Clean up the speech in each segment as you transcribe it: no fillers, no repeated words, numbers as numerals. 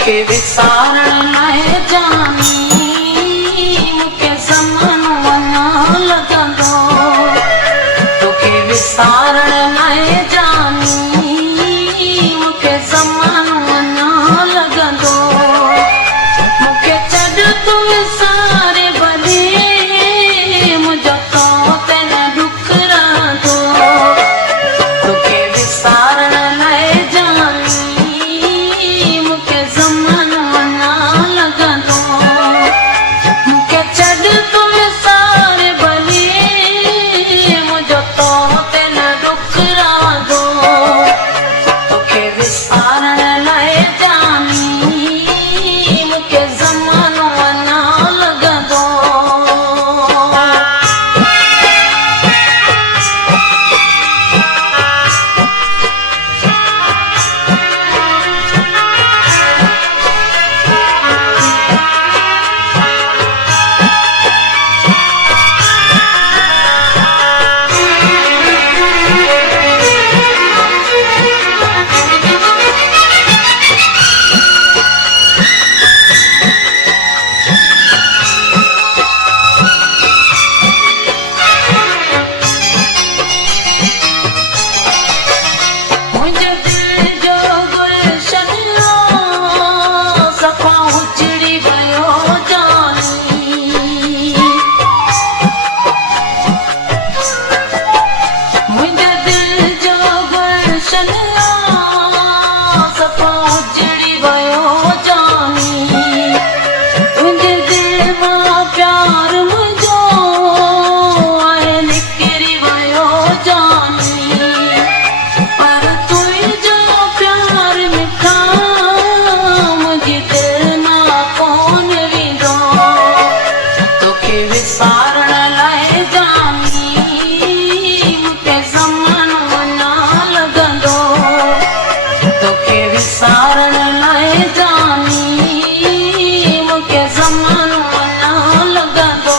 तोखे विसारण लाइ जानी मूंखे ज़मानो अञा लॻंदो। तोखे विसारण लाइ जानी मूंखे ज़मानो अञा लॻंदो। मूंखे छॾ तूं विसारे भले मुंहिंजो तो ते न ॾुख रहंदो। तोखे विसारण लाइ जानी मूंखे ज़मानो अञा लॻंदो। मूंखे छॾ तूं विसारे भले मुंहिंजो तो ते न ॾुख रहंदो। तोखे विसारण लाइ जानी मूंखे ज़मानो अञा लॻंदो। मुंहिंजे दिल जो गुलशन सफ़ा उजड़ी वियो जानी। मुंहिंजे दिल जो गुलशन सफ़ा उजड़ी वियो जानी। तुंहिंजे दिल मां प्यार मुंहिंजो आहे निकिरी वियो जानी। पर तुंहिंजो प्यार मिठा मुंहिंजी दिल मां कोन वेंदो। तोखे विसारण लाइ जानी मूंखे ज़मानो अञा लॻंदो। तोखे विसारण लाइ जानी मूंखे ज़मानो अञा लॻंदो।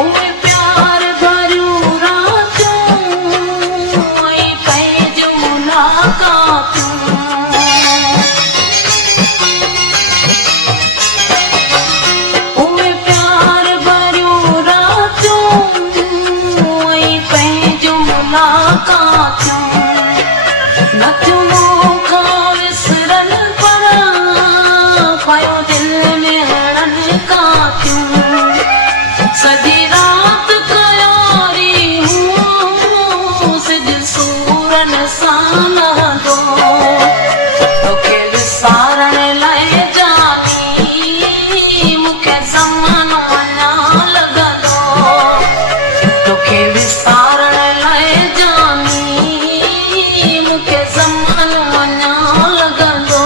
उहे प्यार भरियूं रातूं ऐं पंहिंजूं मुलाक़ातूं। उहे प्यार भरियूं रातूं ऐं पंहिंजूं मुलाक़ातूं। न थियूं मूंखां विसरन पर पयो दिल में हणनि कातियूं। सॼी रात कयारी हूं सिज सूरन सां लहंदो। तोखे विसारण लाइ जानी मूंखे ज़मानो अञा लॻंदो। तोखे विसारण लाइ जानी मूंखे ज़मानो अञा लॻंदो।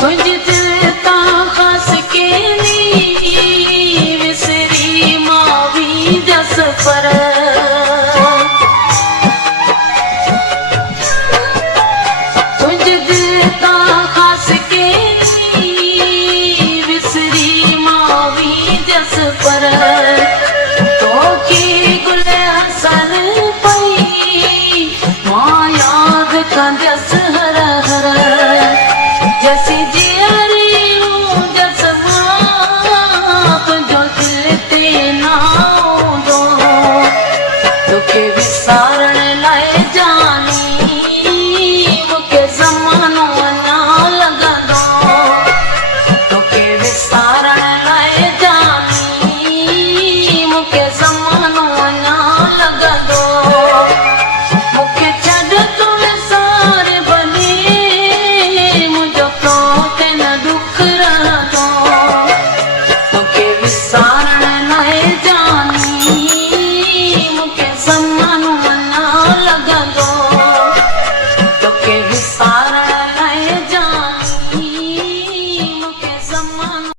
तुंहिंजी दिल तां ख़ासि केली विसरी मां वेंदसि पर। तुंहिंजी दिल तां ख़ासि केली विसरी मां वेंदसि पर। तोखे गुल हसन पई मां यादि कंदसि हर हर। जैसी जिया